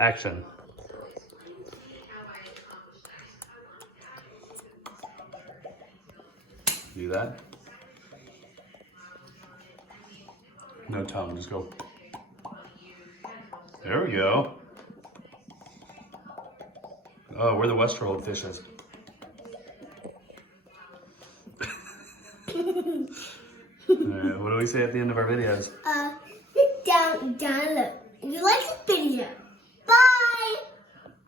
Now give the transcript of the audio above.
Action. Do that. No tongue, just go. There we go. Oh, we're the Westworld fishes. Alright, what do we say at the end of our videos? Download. You like this video. Bye!